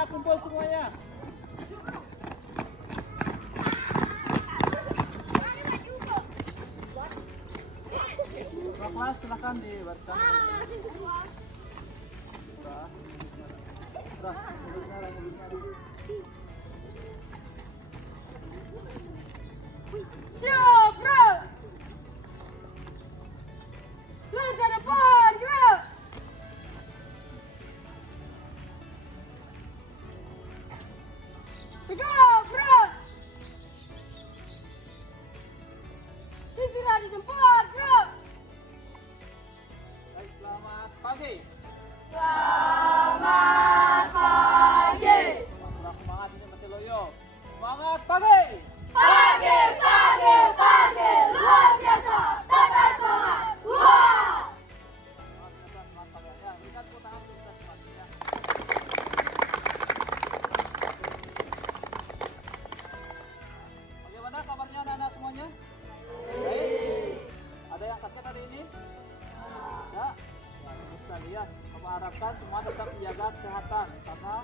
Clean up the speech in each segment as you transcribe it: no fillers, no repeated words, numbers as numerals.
anak-anak kumpul semuanya. Kelas silakan dibariskan. Siap, gerak. Ke depan, gerak. Tegak, gerak. Istirahat di tempat, gerak. Baik, selamat pagi. Selamat pagi. Kurang semangat ini masih loyo. Semangat pagi. Pagi, pagi, pagi. Luar biasa. Tetap semangat. Wah. Semangat pagi. Ya, berikan tepuk tangan untuk kita semuanya. Bagaimana kabarnya anak-anak semuanya? Baik. Ada yang sakit hari ini? Ya. Ya, bagus sekali ya. Kami harapkan semua tetap menjaga kesehatan karena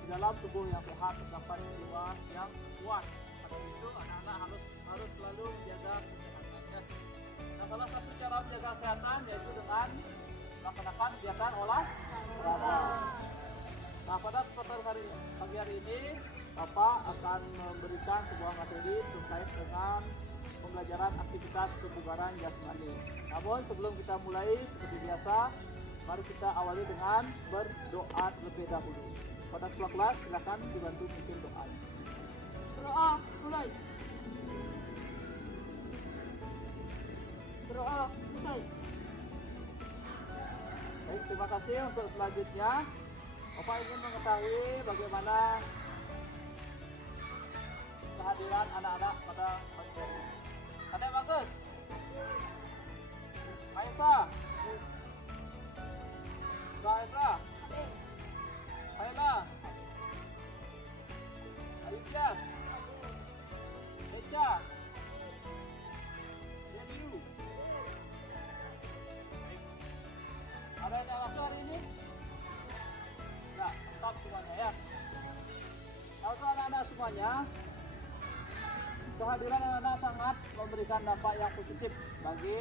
di dalam tubuh yang sehat terdapat jiwa yang kuat. Karena itu anak-anak harus selalu menjaga kesehatannya. Nah, salah satu cara menjaga kesehatan yaitu dengan melaksanakan kegiatan olahraga. Nah, pada kesempatan pagi hari ini, Bapak akan memberikan sebuah materi terkait dengan pembelajaran aktivitas kebugaran jasmani. Namun sebelum kita mulai, seperti biasa, mari kita awali dengan berdoa terlebih dahulu. Pada ketua kelas, silakan dibantu bikin doa. Berdoa, mulai. Berdoa, selesai. Baik, terima kasih. Untuk selanjutnya, Bapak ingin mengetahui bagaimana kehadiran anak-anak pada pagi hari ini. Ada yang bagus? Aisyah, Raira, Ayla, Aisyah, Echa, Deniu. Ada yang masuk hari ini? Nah, lengkap semuanya ya. Nah, untuk anak-anak semuanya, kehadiran anak-anak sangat memberikan dampak yang positif bagi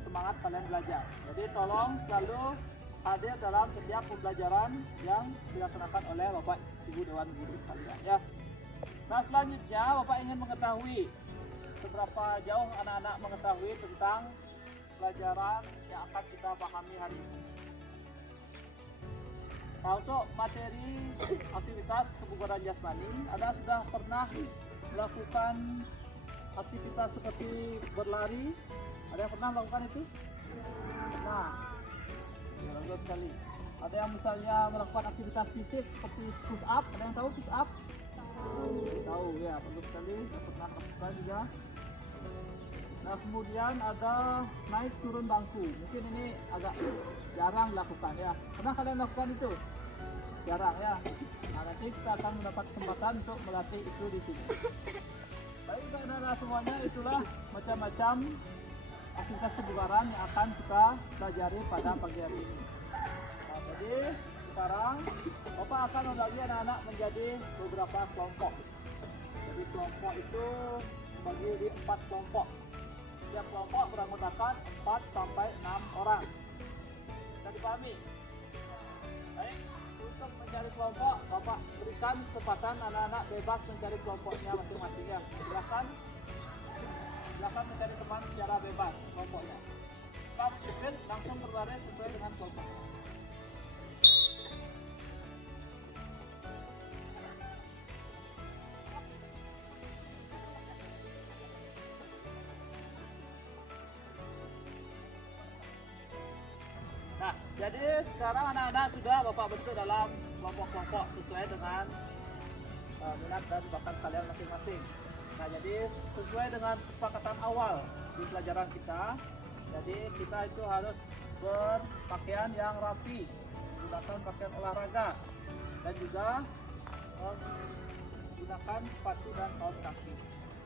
semangat kalian belajar. Jadi tolong selalu hadir dalam setiap pembelajaran yang dilaksanakan oleh Bapak Ibu Dewan Guru sekalian ya. Nah, selanjutnya Bapak ingin mengetahui seberapa jauh anak-anak mengetahui tentang pelajaran yang akan kita pahami hari ini. Nah, untuk materi aktivitas kebugaran jasmani, Anda sudah pernah melakukan aktivitas seperti berlari? Ada yang pernah melakukan itu? Pernah. Ya, bagus sekali. Ada yang misalnya melakukan aktivitas fisik seperti push up? Ada yang tahu push up? Tahu ya, bagus sekali. Saya pernah lakukan juga. Nah, kemudian ada naik turun bangku. Mungkin ini agak jarang dilakukan ya. Pernah kalian melakukan itu? Jarang ya. Nah, nanti kita akan mendapat kesempatan untuk melatih itu di sini. Baik, anak-anak semuanya, itulah macam-macam aktivitas kebugaran yang akan kita pelajari pada pagi hari ini. Nah, jadi sekarang Bapak akan membagi anak-anak menjadi beberapa kelompok. Jadi kelompok itu bagi di 4 kelompok. Setiap kelompok beranggotakan 4 sampai 6 orang. Bisa dipahami? Baik, untuk mencari kelompok, Bapak berikan kesempatan anak-anak bebas mencari kelompoknya masing-masing ya. Silakan mencari teman secara bebas kelompoknya. Kalau mungkin langsung berbaris sesuai dengan kelompoknya. Nah, jadi sekarang anak-anak sudah Bapak bentuk dalam kelompok-kelompok sesuai dengan minat dan bakat kalian masing-masing. Nah, jadi sesuai dengan kesepakatan awal di pelajaran kita, jadi kita itu harus berpakaian yang rapi, menggunakan pakaian olahraga, dan juga menggunakan sepatu dan kaos kaki.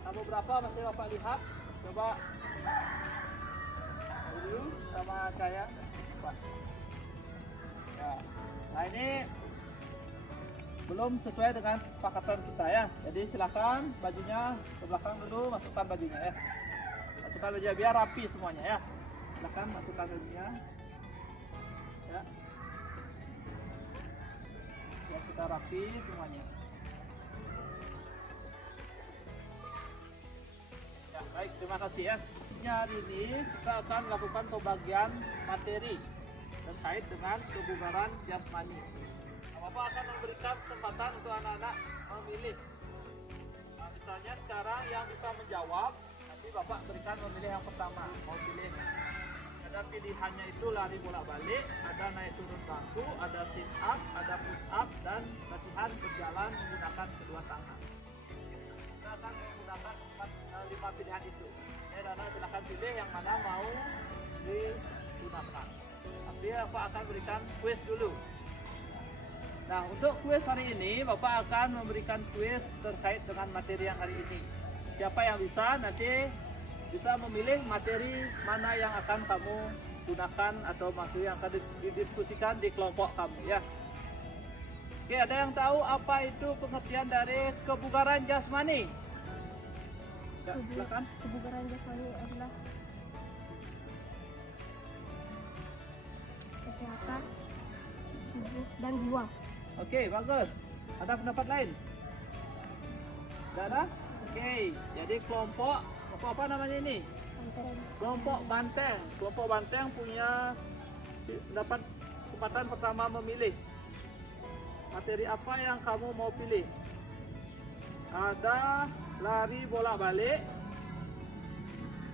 Nah, beberapa masih Bapak lihat, coba dulu sama saya. Ya. Nah, ini belum sesuai dengan kesepakatan kita ya. Jadi silakan bajunya ke belakang dulu, masukkan bajunya ya. Masukkan bajunya biar rapi semuanya ya. Silakan masukkan bajunya. Ya. Biar kita rapi semuanya. Ya, baik, terima kasih ya. Hari ini kita akan melakukan pembagian materi terkait dengan kebugaran jasmani. Bapak akan memberikan kesempatan untuk anak-anak memilih. Nah, misalnya sekarang yang bisa menjawab, nanti Bapak berikan memilih yang pertama. Mau pilih? Ada pilihannya itu lari bolak-balik, ada naik turun bangku, ada sit up, ada push up, dan latihan berjalan menggunakan kedua tangan. Kita akan menggunakan 5 pilihan itu. Anak silakan pilih yang mana mau digunakan. Tapi Bapak akan berikan kuis dulu. Nah, untuk kuis hari ini Bapak akan memberikan kuis terkait dengan materi yang hari ini. Siapa yang bisa nanti bisa memilih materi mana yang akan kamu gunakan atau materi yang akan didiskusikan di kelompok kamu ya. Oke, ada yang tahu apa itu pengertian dari kebugaran jasmani? Ya, silakan. Kebugaran jasmani adalah kesehatan tubuh dan jiwa. Oke, bagus. Ada pendapat lain? Tidak ada? Oke, jadi kelompok apa namanya ini? Kelompok banteng. Kelompok banteng punya dapat kesempatan pertama memilih. Materi apa yang kamu mau pilih? Ada lari bolak-balik,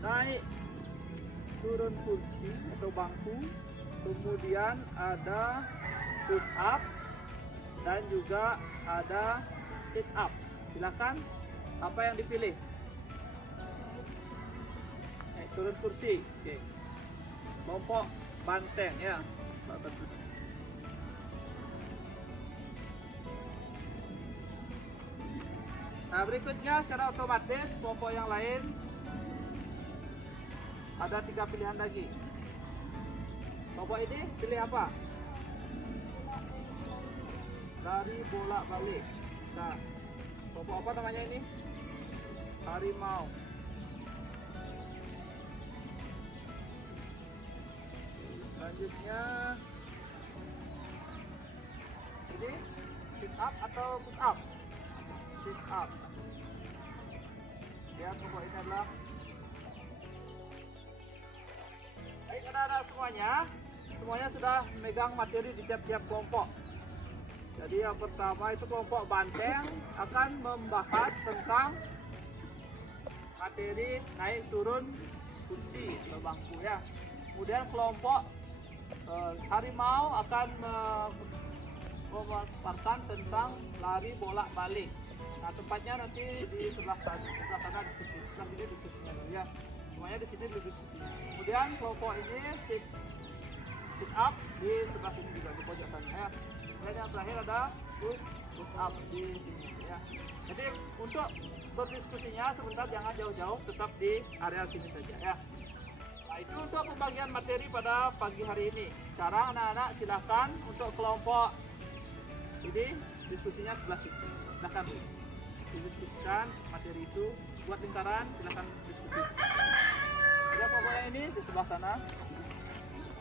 naik turun kursi atau bangku, kemudian ada push up dan juga ada sit up. Silakan, apa yang dipilih? Naik turun kursi. Oke. Kelompok banteng ya. Nah, berikutnya secara otomatis kelompok yang lain ada 3 pilihan lagi. Kelompok ini pilih apa? Lari bolak-balik. Nah, kelompok apa namanya ini? Harimau. Selanjutnya ini sit up atau push up? Sit up. Lihat kelompok ini adalah. Baik anak-anak semuanya sudah memegang materi di tiap-tiap kelompok. Jadi yang pertama itu kelompok banteng akan membahas tentang materi naik turun kursi atau bangku ya. Kemudian kelompok harimau akan memaparkan tentang lari bolak-balik. Nah, tempatnya nanti di sebelah sana di situ. Sebelah sini diskusinya dulu ya. Semuanya di sini dulu diskusi. Kemudian kelompok ini sit up di sebelah sini juga di pojok sana ya. Dan yang terakhir ada push up di sini ya. Jadi untuk berdiskusinya sebentar jangan jauh-jauh, tetap di area sini saja ya. Nah, itu untuk pembagian materi pada pagi hari ini. Sekarang anak-anak silakan untuk kelompok ini diskusinya sebelah sini. Silakan didiskusikan materi itu, buat lingkaran, silakan diskusi. Ada kelompoknya ini di sebelah sana,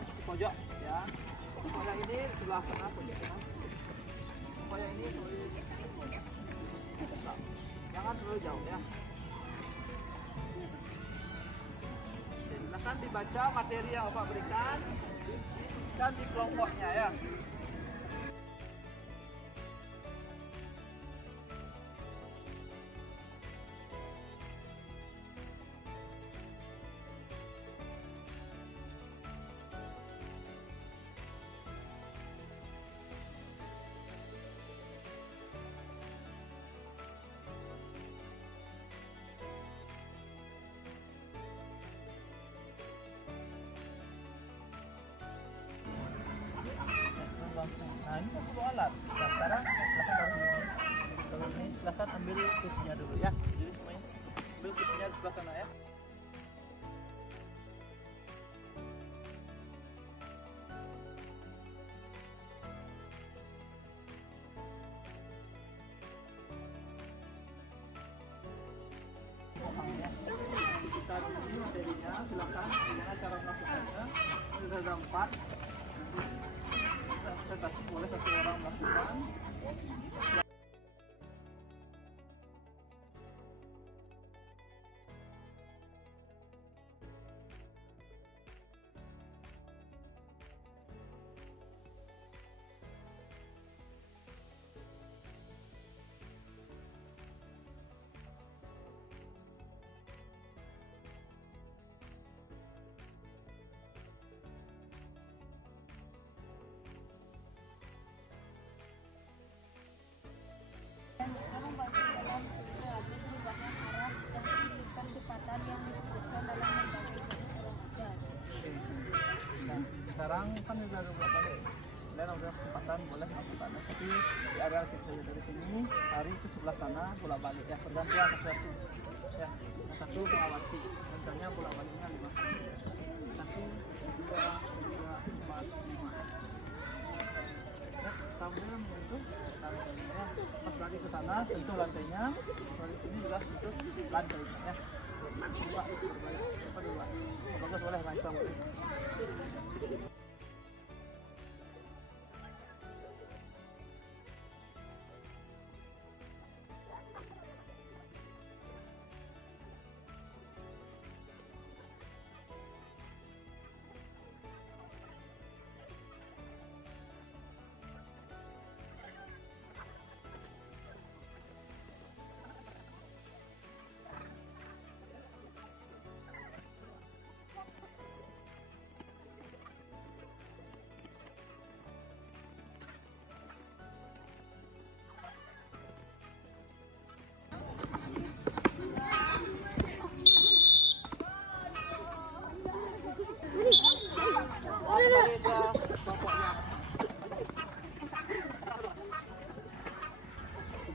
di pojok ya. Kelompoknya ini di sebelah sana, pojok sana. Kelompoknya ini jangan terlalu jauh ya. Silakan dibaca materi yang Bapak berikan, diskusikan di kelompoknya ya. Nah, ini kan perlu alat. Nah, sekarang silahkan taruh di sini. Kalau ini silahkan ambil kursinya dulu ya. Jadi semuanya ambil kursinya di sebelah sana ya. tadi ini materinya, silakan gimana cara melakukannya. Ini sudah ada 4. Presentasi boleh satu orang melakukan. Dan mereka membantu dalam melaju perubahan arah dan menunjukkan kecepatan yang disebutkan dalam berbagai jenis olahraga. Oke. Nah, sekarang kan sudah ada beberapa kali. Kalian udah kesempatan boleh melakukannya, tapi di area situ dari sini lari ke sebelah sana bolak balik ya, pergantian satu ya. Yang satu mengawasi, rencanya bolak baliknya 5 kali. 1, 2, 3, 4, 5. Ya, kamunya menyentuh lantainya. Pas lari ke sana sentuh lantainya, dari sini juga sentuh lantainya ya. Coba berbalik, coba dulu. Bagus boleh lancar boleh.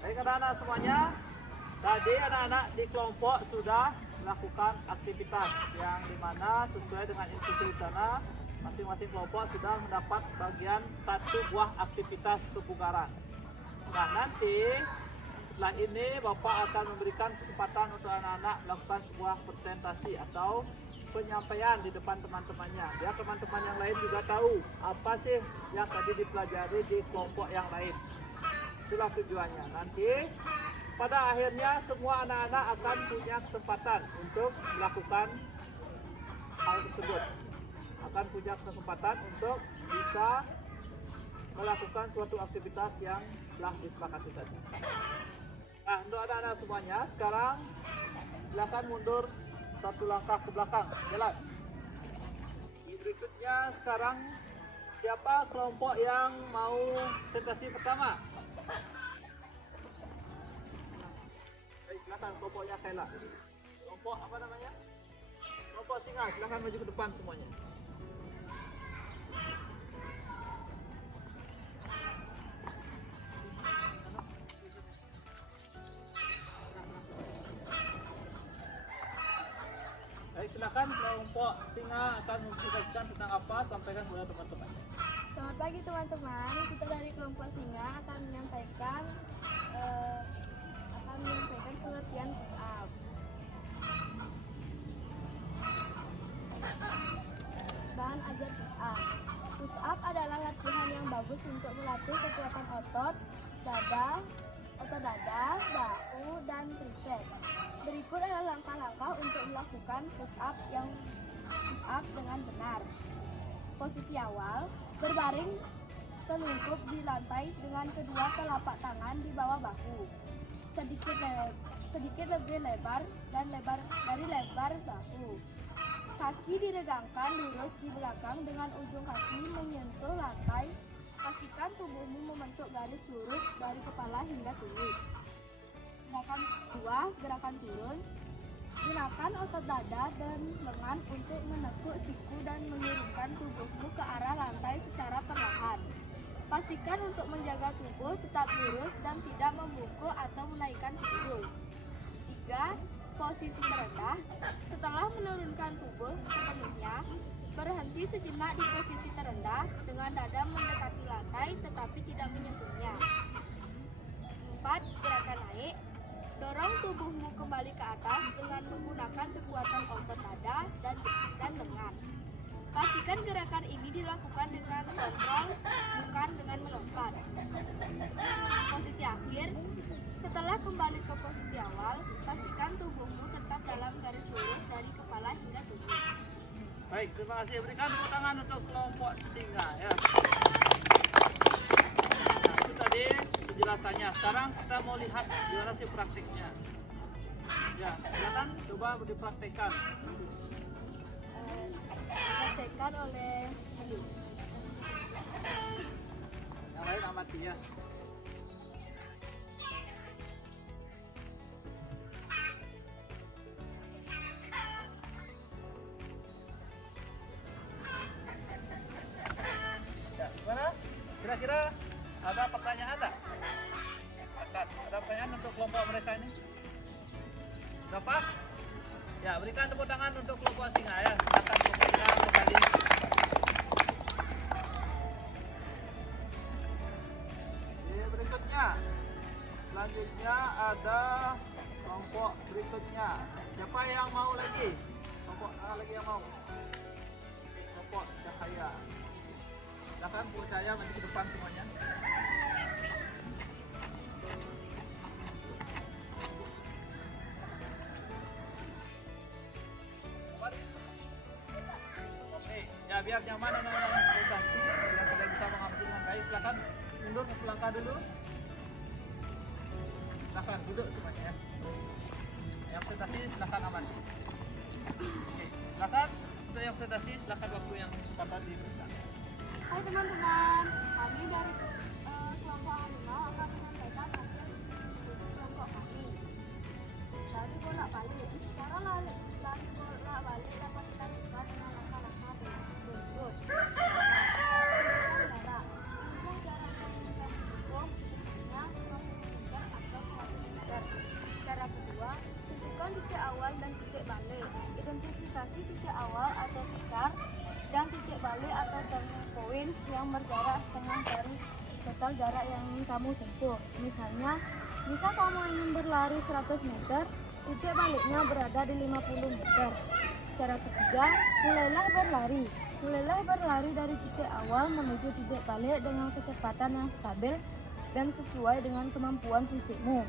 Baik anak-anak semuanya, tadi anak-anak di kelompok sudah melakukan aktivitas yang dimana sesuai dengan instruksi di sana, masing-masing kelompok sudah mendapat bagian satu buah aktivitas kebugaran. Nah nanti setelah ini Bapak akan memberikan kesempatan untuk anak-anak melakukan sebuah presentasi atau penyampaian di depan teman-temannya. Biar teman-teman yang lain juga tahu apa sih yang tadi dipelajari di kelompok yang lain. Itulah tujuannya. Nanti pada akhirnya semua anak-anak akan punya kesempatan untuk melakukan hal tersebut. Akan punya kesempatan untuk bisa melakukan suatu aktivitas yang telah disepakati tadi. Nah, untuk anak-anak semuanya, sekarang silakan mundur satu langkah ke belakang, jalan. Berikutnya sekarang siapa kelompok yang mau presentasi pertama? Baik, silakan kelompoknya Kayla. Kelompok apa namanya? Kelompok singa, silakan maju ke depan semuanya. Baik, silakan kelompok singa akan menceritakan tentang apa, sampaikan kepada teman-teman. Selamat pagi teman-teman, kita dari kelompok singa akan menyampaikan pengertian push up. Bahan ajar push up. Push up adalah latihan yang bagus untuk melatih kekuatan otot dada, bahu, dan tricep. Berikut adalah langkah-langkah untuk melakukan push up dengan benar. Posisi awal, berbaring telungkup di lantai dengan kedua telapak tangan di bawah bahu, sedikit lebih lebar dari lebar bahu. Kaki diregangkan lurus di belakang dengan ujung kaki menyentuh lantai. Pastikan tubuhmu membentuk garis lurus dari kepala hingga kulit. Gerakan kedua, gerakan turun. Gunakan otot dada dan lengan untuk menekuk siku dan mengirimkan tubuhmu ke arah lantai secara perlahan. Pastikan untuk menjaga tubuh tetap lurus dan tidak membungkuk atau menaikkan sikul. 3. Posisi terendah. Setelah menurunkan tubuh sepenuhnya, berhenti sejenak di posisi terendah dengan dada mendekati lantai tetapi tidak menyentuhnya. 4. Gerakan naik. Dorong Dorong tubuhmu kembali ke atas dengan menggunakan kekuatan otot dada dan lengan. Pastikan gerakan ini dilakukan dengan kontrol, bukan dengan melompat. Posisi akhir, setelah kembali ke posisi awal, pastikan tubuhmu tetap dalam garis lurus dari kepala hingga tubuh. Baik, terima kasih. Berikan tepuk tangan untuk kelompok singa ya. Nah, itu tadi penjelasannya. Sekarang kita mau lihat gimana sih praktiknya. Ya, silakan coba dipraktekkan. Dipraktekkan oleh Ayu. Yang lain amati ya. Ya, gimana? Kira-kira ada pertanyaan tak? Ada pertanyaan untuk kelompok mereka ini? Sudah pas? Ya, berikan tepuk tangan untuk kelompok singa ya. Silakan kembalikan kembali. Berikutnya, selanjutnya ada kelompok berikutnya. Siapa yang mau lagi? Kelompok lagi yang mau? Kelompok cahaya. Silakan kelompok cahaya maju ke depan semuanya. Oke, ya biar nyaman anak-anak kita. Biar kalian bisa mengamati dengan baik. Silakan mundur ke langkah dulu. Silakan duduk semuanya ya. Yang presentasi silakan aman. Oke, silakan untuk yang presentasi silakan waktu yang dapat diberikan. Hai teman-teman, kami dari kelompok Hanima akan menyampaikan hasil diskusi kelompok kami. Lari bolak-balik, cara lari bolak-balik dapat kita buka dengan langkah-langkah berikut. Jarak, hitung jarak menunjukkan cukup, misalnya 50 meter atau 100 meter. Cara kedua, tentukan titik awal dan titik balik. Identifikasi titik awal atau tikar dan titik balik atau turning point yang berjarak setengah dari total jarak yang ingin kamu tempuh. Misalnya, jika kamu ingin berlari 100 meter, titik baliknya berada di 50 meter. Cara ketiga, mulailah berlari. Mulailah berlari dari titik awal menuju titik balik dengan kecepatan yang stabil dan sesuai dengan kemampuan fisikmu.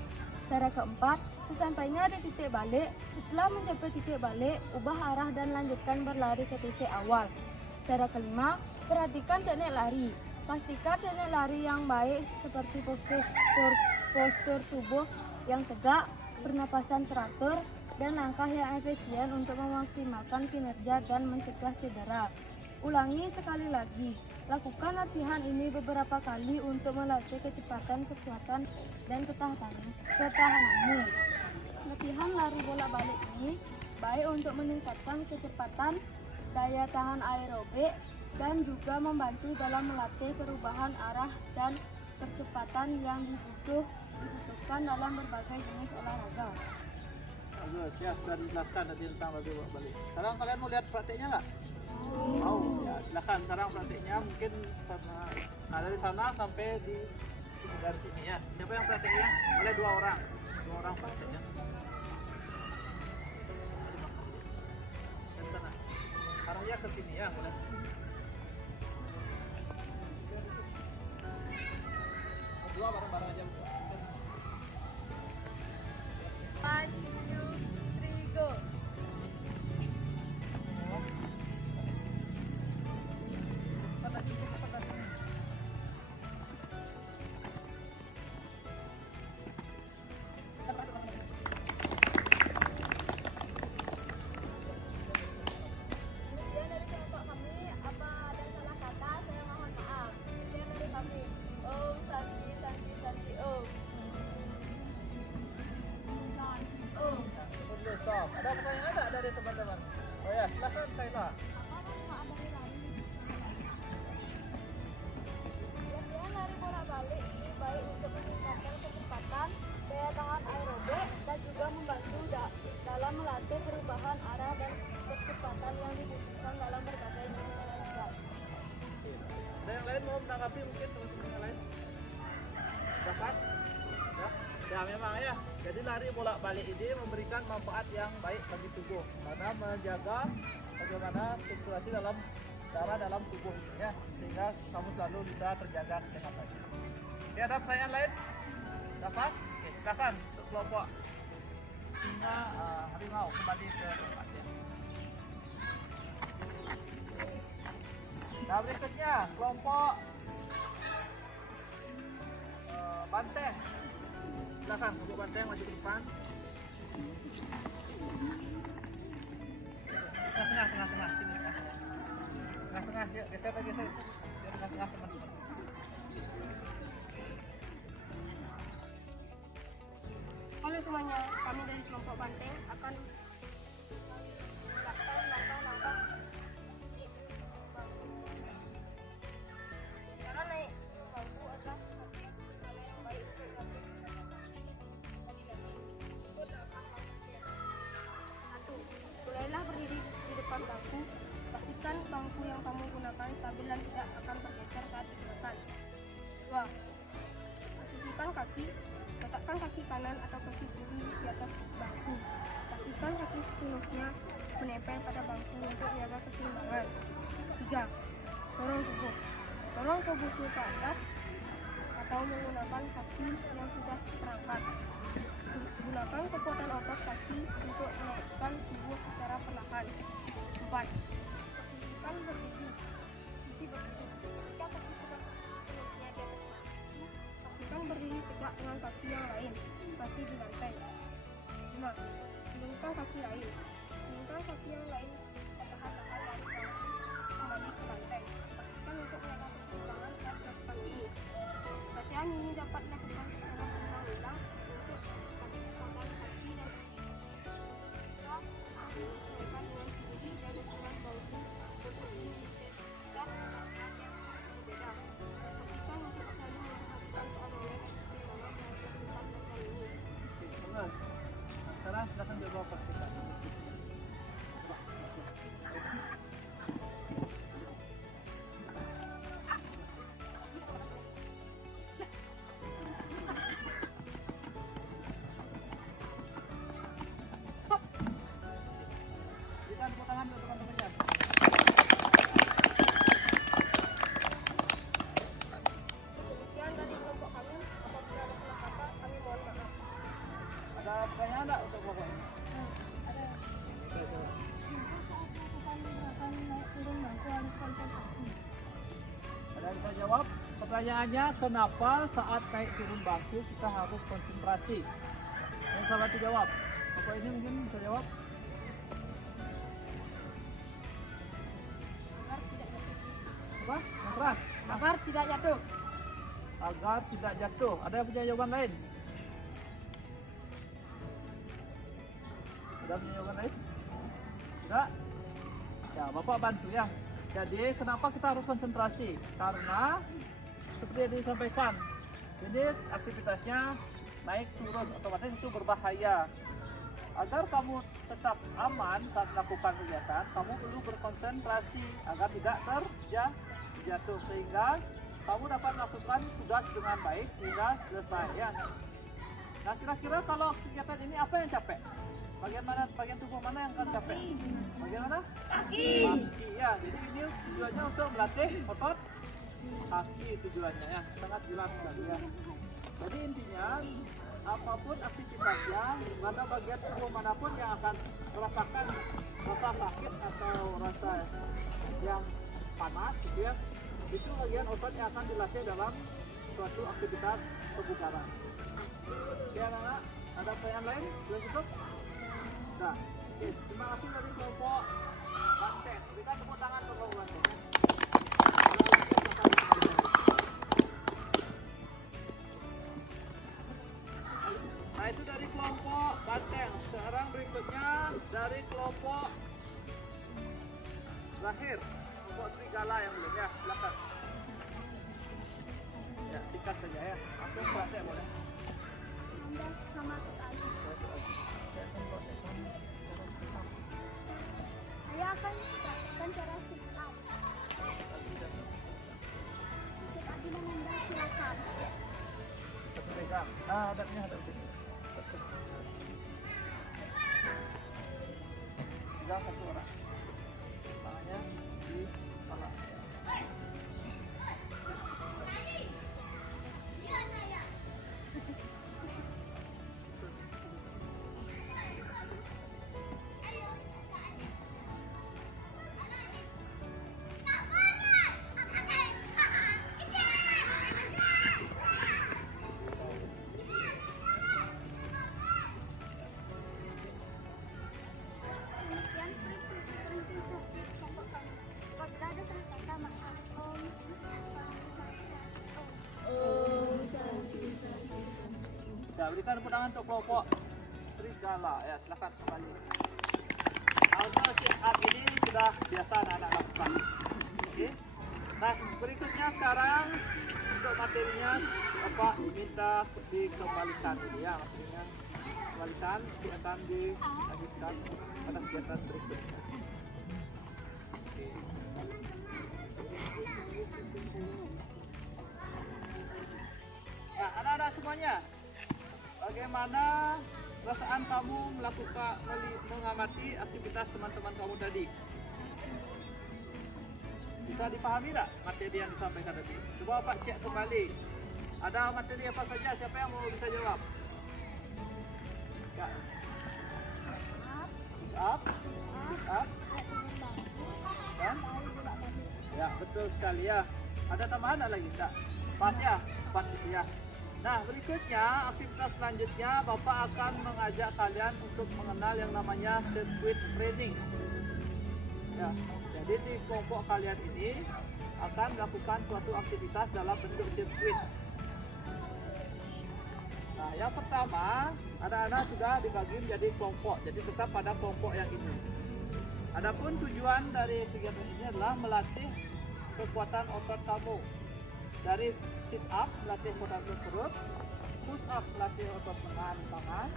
Cara keempat, sesampainya di titik balik, setelah mencapai titik balik, ubah arah dan lanjutkan berlari ke titik awal. Cara kelima, perhatikan teknik lari. Pastikan teknik lari yang baik seperti postur tubuh yang tegak, pernapasan teratur, dan langkah yang efisien untuk memaksimalkan kinerja dan mencegah cedera. Ulangi sekali lagi. Lakukan latihan ini beberapa kali untuk melatih kecepatan, kekuatan, dan ketahananmu. Latihan lari bolak-balik ini baik untuk meningkatkan kecepatan, daya tahan aerobik, dan juga membantu dalam melatih perubahan arah dan percepatan yang dibutuhkan dalam berbagai jenis olahraga. Bagus, ya sudah dijelaskan tadi tentang lari bolak-balik. Sekarang kalian mau lihat prakteknya nggak? Mau, ya silakan. Sekarang prakteknya mungkin dari sana sampai di dari sini ya. Siapa yang prakteknya? Oleh dua orang prakteknya. Dari sana. Sekarang ya ke sini ya, boleh. Dua bareng-bareng aja. 1, 2, 3, go! Demikian dari kelompok kami, apa ada salah kata, saya mohon maaf. Demikian dari kami. Om Santi Santi Santi Om. Om. Stop. Ada pertanyaan nggak dari teman-teman? Oh ya, silakan Saila. Apa manfaat dari lari? Latihan lari bolak-balik ini baik untuk meningkatkan kecepatan, daya tahan aerobik, dan juga membantu dalam melatih perubahan arah dan kecepatan yang dibutuhkan dalam berbagai jenis olahraga. Ada yang lain mau menanggapi mungkin teman-teman yang lain? Dapat? Ya? Ya memang ya. Jadi lari bolak-balik ini memberikan manfaat yang baik bagi tubuh karena menjaga bagaimana sirkulasi dalam darah dalam tubuh ya, sehingga kamu selalu bisa terjaga kesehatan. Oke, ada pertanyaan lain? Dapat? Oke, silakan untuk kelompok singa harimau kembali ke tempat ya. Nah berikutnya kelompok banteng. Silakan kelompok banteng maju ke depan. Tengah sini. Tengah, yuk geser. Biar tengah teman-teman. Halo semuanya, kami dari kelompok banteng akan melakukan langkah-langkah cara naik bangku adalah hal yang baik untuk satu, mulailah berdiri di depan bangku. Pastikan bangku yang kamu gunakan stabil dan tidak akan bergeser saat digunakan. 2. Posisikan kaki. Letakkan kaki kanan atau kaki kiri di atas bangku. Pastikan kaki sepenuhnya menempel pada bangku untuk menjaga keseimbangan. 3. Dorong tubuh. Dorong tubuh ke atas atau menggunakan kaki yang sudah terangkat. Gunakan kekuatan otot kaki untuk menaikkan tubuh secara perlahan. 4. Posisikan berdiri. Posisi berdiri. Jika kaki sudah sepenuhnya di atas bangku, pastikan berdiri tegak dengan kaki yang lain masih di lantai. 5. Turunkan kaki lain. Turunkan kaki yang lain perlahan-lahan dari bangku kembali ke lantai. Pastikan untuk menjaga keseimbangan saat melakukan ini. Latihan ini dapat dilakukan secara berulang-ulang untuk keseimbangan kaki dan kita bisa menyesuaikan dengan tinggi dan ukuran bangku untuk menyesuaikan gerakan yang berbeda. Pastikan untuk selalu memperhatikan keamanan dan keseimbangan dalam melakukan latihan ini. Sekarang silakan coba praktikkan. Berikan tepuk tangan untuk teman-temannya. Demikian dari kelompok kami. Apabila ada salah kata, kami mohon maaf. Ada pertanyaan enggak untuk kelompok ini? Ada. Oke, coba. Saat melakukan gerakan naik turun bangku harus konsentrasi. Ada yang bisa jawab? Pertanyaannya, kenapa saat naik turun bangku kita harus konsentrasi? Yang salah dijawab. Bapak ini mungkin bisa jawab? Apa? Yang keras? Agar tidak jatuh. Agar tidak jatuh. Ada yang punya jawaban lain? Ada punya jawaban lain? Tidak? Ya, Bapak bantu ya. Jadi, kenapa kita harus konsentrasi? Karena, seperti yang disampaikan, ini aktivitasnya naik turun, otomatis itu berbahaya. Agar kamu tetap aman saat melakukan kegiatan, kamu perlu berkonsentrasi agar tidak terjatuh, sehingga kamu dapat melakukan tugas dengan baik hingga selesai ya. Nah, kira-kira kalau kegiatan ini apa yang capek? Bagian tubuh mana yang akan capek? Bagian mana? Kaki ya. Jadi ini tujuannya untuk melatih otot kaki tujuannya ya. Sangat jelas sekali ya. Jadi intinya apapun aktivitasnya, mana bagian tubuh manapun yang akan merasakan rasa sakit atau rasa yang panas gitu ya, itu bagian otot yang akan dilatih dalam suatu aktivitas kebugaran. Oke anak-anak, ada pertanyaan lain? Belum cukup? Nah, oke, terima kasih dari kelompok banteng. Berikan tepuk tangan untuk kelompok banteng. Nah itu dari kelompok banteng. Sekarang berikutnya dari kelompok terakhir, kelompok serigala yang belum ya, silakan. Ya, singkat saja ya. Langsung praktek boleh. Anda sama sekali. Saya akan praktekkan cara silat. Silat di menendang silakan. pegang. Nah, hadapnya hadap sini. Pegang satu orang. Tangannya di paha. Ya, berikan tepuk tangan untuk kelompok serigala. Ya, silakan kembali. Audio sit up ini sudah biasa anak-anak lakukan. Oke. Nah, berikutnya sekarang untuk materinya Bapak diminta dikembalikan dulu ya, materinya kembalikan, nanti akan dilanjutkan pada kegiatan berikutnya. Oke. Nah, anak-anak semuanya, bagaimana perasaan kamu mengamati aktivitas teman-teman kamu tadi? Bisa dipahami tak materi yang disampaikan tadi? Coba Pak cek kembali. Ada materi apa saja? Siapa yang mau bisa jawab? Ya. Up. Dan? Ya, betul sekali ya. Ada tambahan tak lagi tak? Pas ya? Pas itu ya. Nah, berikutnya aktivitas selanjutnya Bapak akan mengajak kalian untuk mengenal yang namanya circuit training. Ya, jadi di kelompok kalian ini akan melakukan suatu aktivitas dalam bentuk sirkuit. Nah, yang pertama, anak-anak sudah dibagi menjadi kelompok, jadi tetap pada kelompok yang ini. Adapun tujuan dari kegiatan ini adalah melatih kekuatan otot kamu. Dari sit up melatih otot perut, push up melatih otot lengan tangan,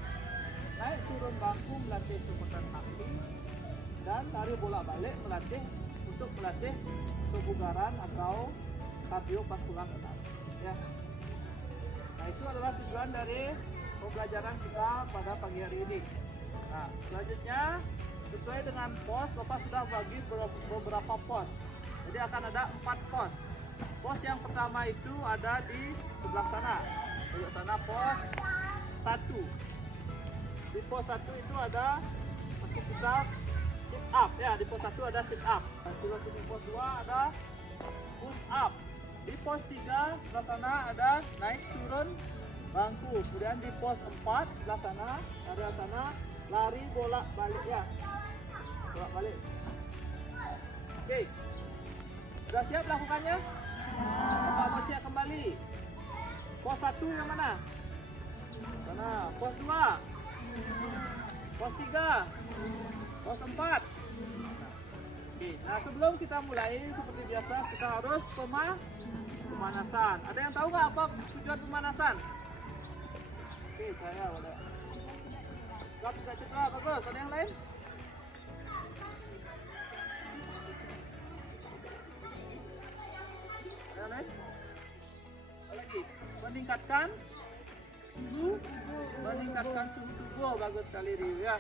naik turun bangku melatih kekuatan kaki, dan lari bolak-balik untuk melatih kebugaran atau kardiovaskular otot. Ya. Nah, itu adalah tujuan dari pembelajaran kita pada pagi hari ini. Nah, selanjutnya sesuai dengan pos, Bapak sudah bagi beberapa pos. Jadi akan ada 4 pos. Pos yang pertama itu ada di sebelah sana. Di sana pos 1. Di pos 1 itu ada aktivitas sit up ya. Di pos 1 ada sit up. Di pos 2 ada push up. Di pos 3 sebelah sana ada naik turun bangku. Kemudian di pos 4 sebelah sana ada lari bolak-balik ya. Bolak-balik. Oke. Sudah siap lakukannya? Bapak mau cek kembali. Pos 1 yang mana? Sana. Pos 2. Pos 3. Pos 4. Oke. Nah, sebelum kita mulai seperti biasa kita harus pemanasan. Ada yang tahu nggak apa tujuan pemanasan? Oke, saya ada. Gak bisa cedera, bagus. Ada yang lain? Lagi meningkatkan suhu tubuh, bagus sekali Rio ya.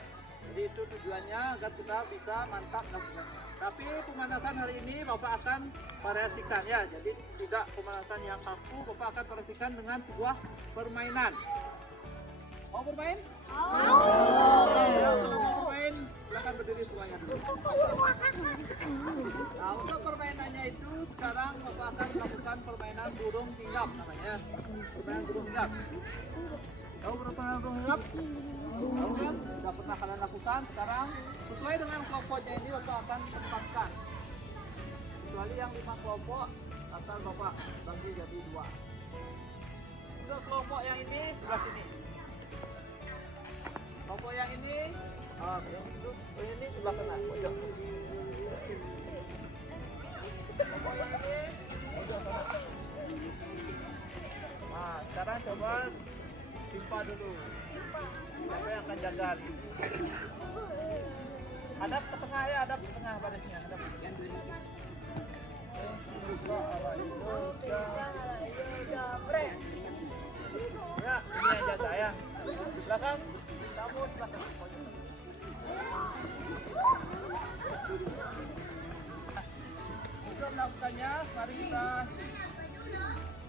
Jadi itu tujuannya agar kita bisa mantap lakukan. Tapi pemanasan hari ini Bapak akan variasikan ya. Jadi tidak pemanasan yang kaku, Bapak akan variasikan dengan sebuah permainan. Mau bermain? Ya, kalau mau bermain silakan berdiri semuanya dulu. Nah, untuk permainannya itu sekarang Bapak akan melakukan permainan burung hinggap namanya. Permainan burung hinggap. Tahu permainan burung hinggap? Tahu kan? Sudah pernah kalian lakukan. Sekarang sesuai dengan kelompoknya ini Bapak akan tempatkan. Kecuali yang 5 kelompok akan Bapak bagi jadi 2. Untuk kelompok yang ini sebelah sini. Kelompok yang ini, yang ini sebelah sana, pojok. Kelompok yang ini, pojok sana. Nah, sekarang coba timpa dulu. Siapa yang akan jaga? Hadap ke tengah ya, hadap ke tengah barisnya. Hadap ke tengah. Ya,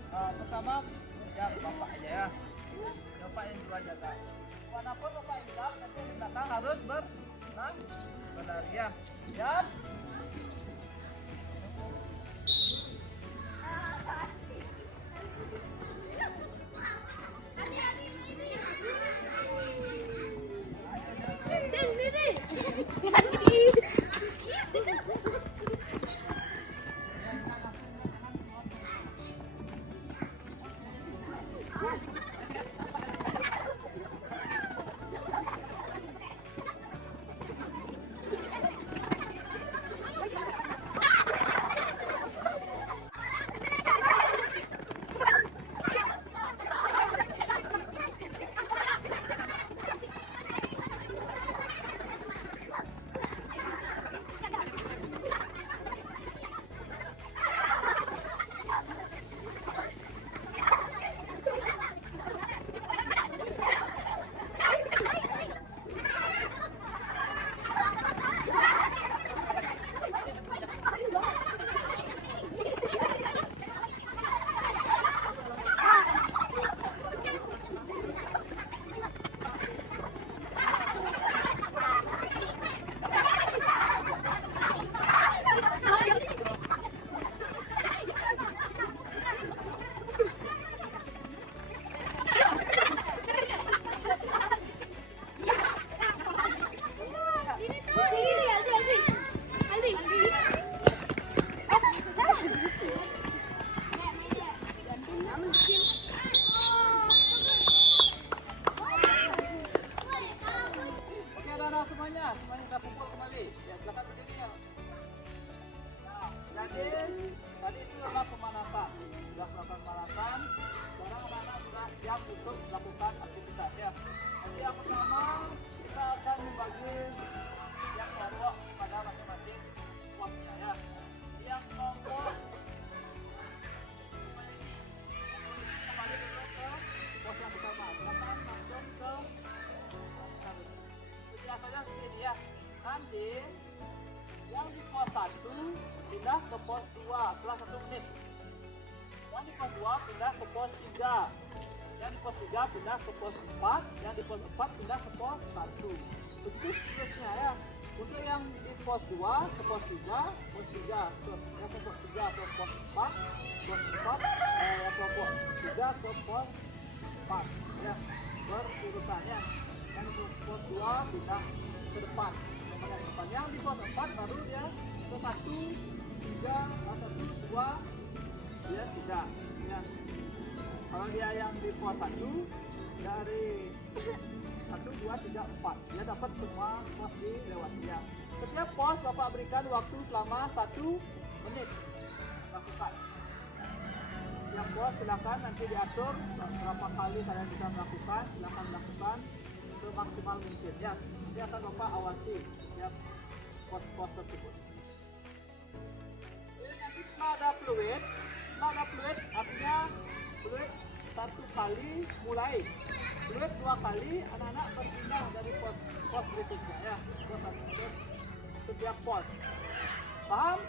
Pertama, ya bapak aja ya. Bapak yang dua jaga. Manapun bapak injak, nanti di belakang harus berlari ya. Siap? Semuanya kita kumpul kembali. Ya, silakan berdiri ya. Nah, jadi tadi itu adalah pemanasan. Sudah melakukan pemanasan. Sekarang anak-anak sudah siap untuk melakukan aktivitas ya. Jadi yang pertama kita akan membagi yang kelompok pada masing-masing posnya ya. Yang kelompok kembali dulu ke pos yang pertama. Silakan langsung ke biasanya begini ya, nanti yang di pos 1 pindah ke pos 2 setelah 1 menit, yang di pos 2 pindah ke pos 3, yang di pos 3 pindah ke pos 4, yang di pos 4 pindah ke pos 1, begitu seterusnya ya. Untuk yang di pos 2 ke pos 3, pos 3 ke pos 3 ke pos 4, pos 4 yang kelompok 3 ke pos 4 ya, berurutannya. Yang di pos 2 pindah ke depan, yang di pos 4 baru dia ke 1, 3, 1, 2, dia 3 ya. Kalau dia yang di pos 1 dari 1, 2, 3, 4 dia dapat semua pos dilewati ya. Setiap pos Bapak berikan waktu selama 1 menit lakukan. Yang pos silakan nanti diatur berapa kali kalian bisa melakukan, silakan melakukan semaksimal mungkin ya. Nanti akan Bapak awasi ya pos-pos tersebut. Jadi nanti setelah ada fluid artinya fluid 1 kali mulai, fluid 2 kali anak-anak berpindah dari pos berikutnya ya. Setiap pos. Paham?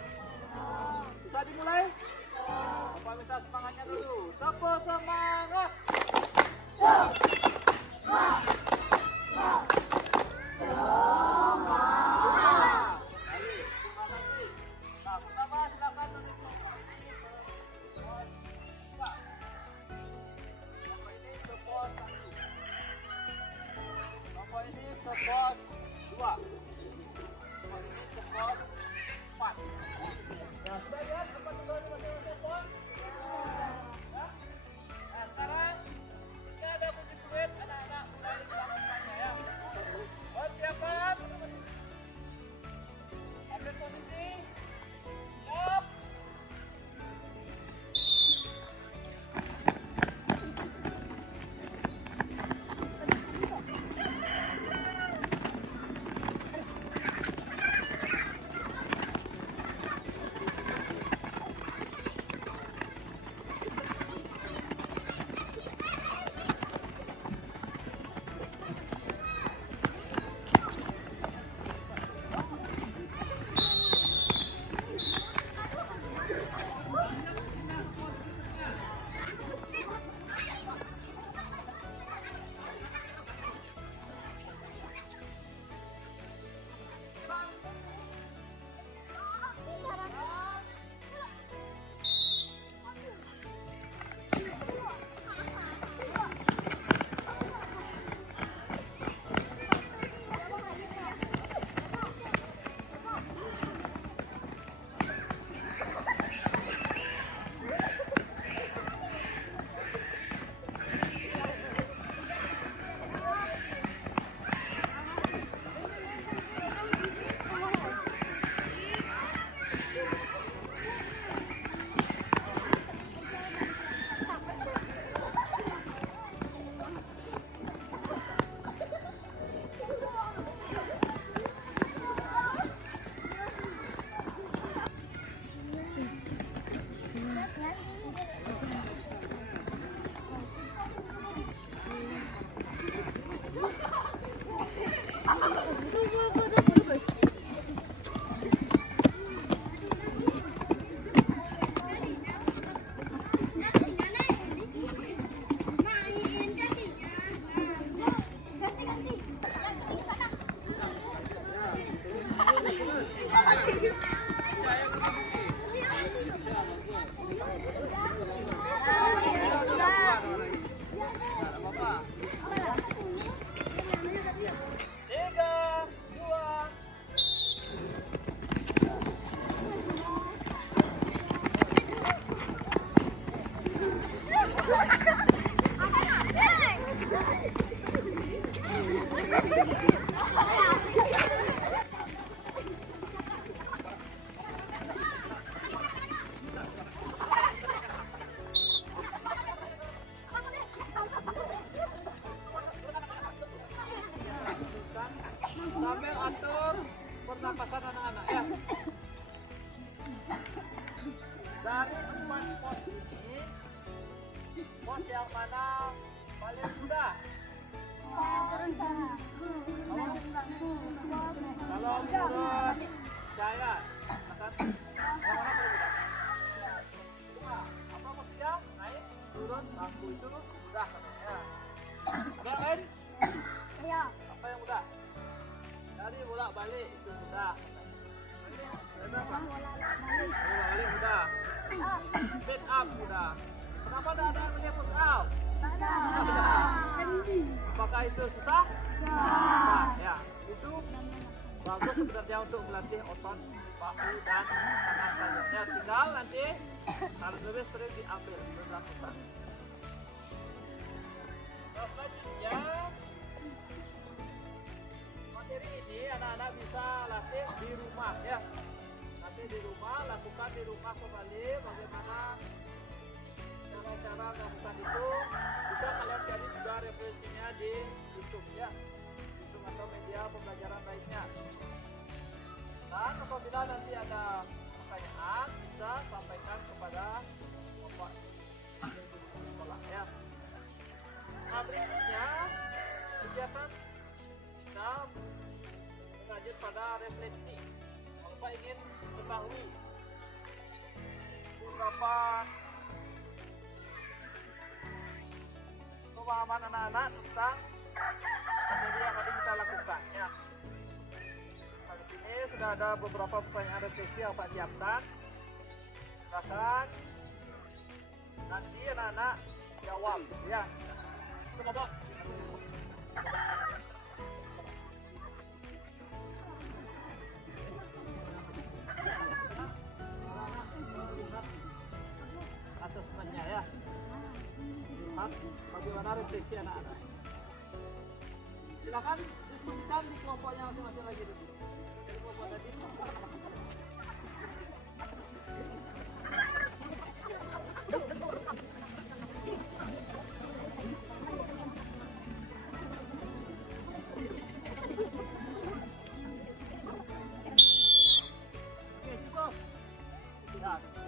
Bisa dimulai? Bapak minta semangatnya dulu. Tepuk semangat. Pos 2, ini ke pos 4. Ya, sudah lihat apa tujuan masing-masing pos? Ya. Nah, sekarang Sambil atur pernapasan anak-anak ya. Dari 4 pos ini, pos yang mana paling mudah? Kalau menurut saya, akan yang mana paling mudah? Apa posnya? Naik, turun, bangku itu mudah katanya. Ada kan? Ya. Apa yang mudah? Dari bolak-balik itu mudah. Kenapa? Bolak-balik mudah. Sit up mudah. Kenapa tidak ada yang punya push up? Apakah itu susah? Susah. Ya, itu bagus sebenarnya untuk melatih otot bahu dan tangan saja. Ya, tinggal nanti harus lebih sering diambil dilakukan. Selanjutnya materi ini anak-anak bisa latih di rumah ya. Nanti di rumah, lakukan di rumah kembali bagaimana cara-cara melakukan itu. Bisa kalian cari juga referensinya di YouTube ya, YouTube atau media pembelajaran lainnya. Dan apabila nanti ada pertanyaan bisa sampaikan kepada Bapak sekolah ya. Nah, berikutnya kegiatan kita mengajar pada refleksi. Kalau Bapak ingin mengetahui beberapa pemahaman anak-anak tentang materi yang tadi kita lakukan ya. Nah, di sini sudah ada beberapa pertanyaan refleksi yang Pak siapkan. Silakan nanti anak-anak jawab ya. Coba Pak. Asesmennya ya. Lihat bagaimana refleksi anak-anak. Silakan diskusikan di kelompoknya masing-masing lagi dulu. Jadi kelompok tadi.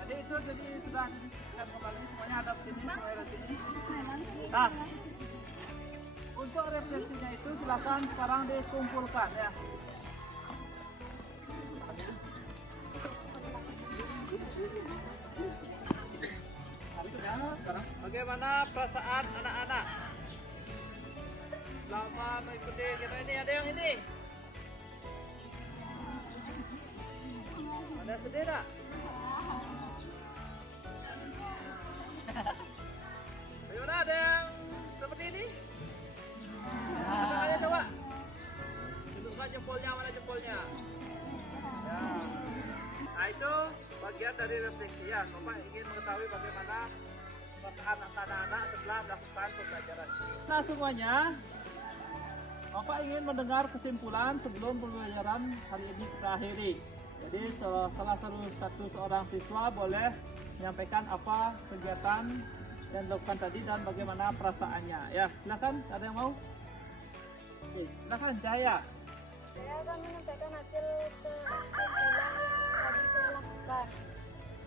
Jadi itu sudah diberikan kembali semuanya hadap sini, semuanya sini. Nah, untuk refleksinya itu silakan sekarang dikumpulkan ya. Sekarang bagaimana perasaan anak-anak selama mengikuti kita ini? Ada yang ini? Ada sedih tak? Bagaimana, ada yang seperti ini? Ayo coba tunjukkan jempolnya, mana jempolnya ya. Nah, itu bagian dari refleksi ya. Bapak ingin mengetahui bagaimana perasaan anak-anak setelah melakukan pembelajaran ini. Nah semuanya, Bapak ingin mendengar kesimpulan sebelum pembelajaran hari ini kita akhiri. Jadi salah satu seorang siswa boleh menyampaikan apa kegiatan yang dilakukan tadi dan bagaimana perasaannya ya. Silakan, ada yang mau? Oke, silakan Cahaya. Saya akan menyampaikan hasil kesimpulan yang tadi saya lakukan.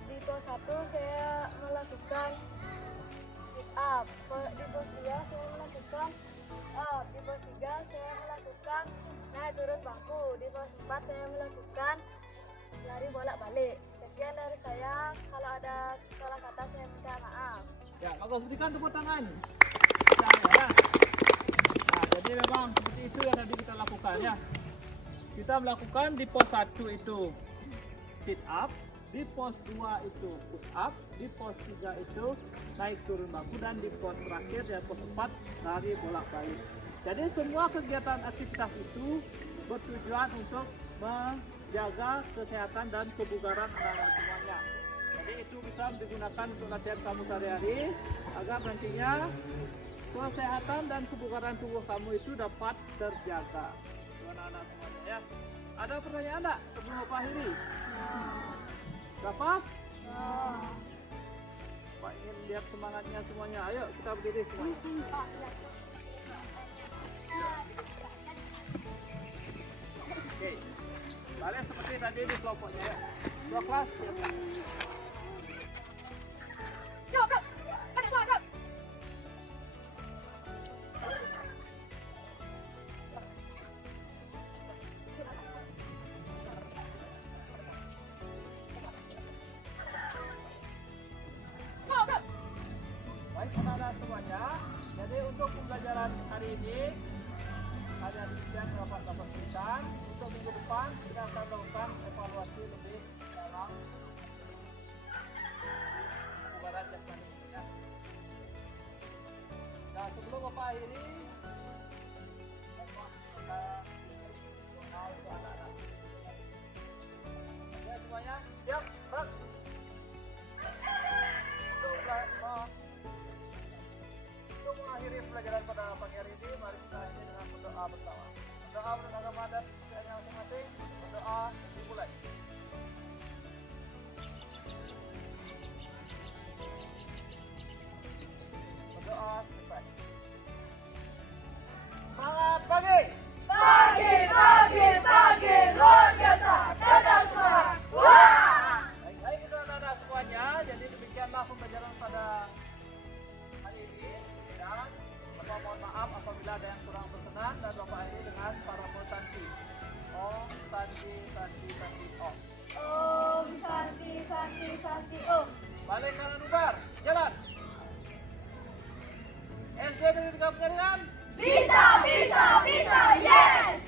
Di pos 1 saya melakukan sit up, di pos 2 saya melakukan up, di pos 3 saya melakukan naik turun bangku, di pos 4 saya melakukan lari bolak-balik. Sekian dari saya, kalau ada salah kata saya minta maaf. Ya, bagus, berikan tepuk tangan. Ya. Nah, jadi memang seperti itu yang tadi kita lakukan ya. Kita melakukan di pos 1 itu sit up, di pos 2 itu push up, di pos 3 itu naik turun bangku, dan di pos terakhir ya pos 4 lari bolak-balik. Jadi semua kegiatan aktivitas itu bertujuan untuk menjaga kesehatan dan kebugaran anak-anak semuanya. Jadi itu itu bisa digunakan untuk latihan kamu sehari-hari agar nantinya kesehatan dan kebugaran tubuh kamu itu dapat terjaga. Anak-anak semuanya ya. Ada pertanyaan enggak sebelum Bapak akhiri? Dapat? Pak ingin lihat semangatnya semuanya. Ayo kita berdiri semuanya. Oke. Balik seperti tadi di kelompoknya ya. Dua kelas siapkan. Baik anak-anak semuanya, jadi untuk pembelajaran hari ini hanya demikian dapat berikan. Untuk minggu depan kita akan melakukan evaluasi lebih dalam kebugaran jasmani ya. Nah sebelum Bapak akhiri, kita doa untuk anak-anak. Ya semuanya siap, gerak. Untuk mengakhiri pelajaran pada pagi hari ini, mari kita akhiri dengan berdoa bersama. Berdoa menurut agama dan kepercayaan masing-masing. Berdoa dimulai. Berdoa selesai. Semangat pagi. Pagi, luar biasa, tetap semangat. Wah! Baik itu anak-anak semuanya. Jadi demikianlah pembelajaran pada hari ini. Dan Bapak mohon maaf apabila ada yang kurang berkenan dan Bapak akhiri dengan para tanti. Om Santi Om. Om Santi Om. Balik kanan ubar, jalan. SJ dari 3 penjaringan. Bisa, yes!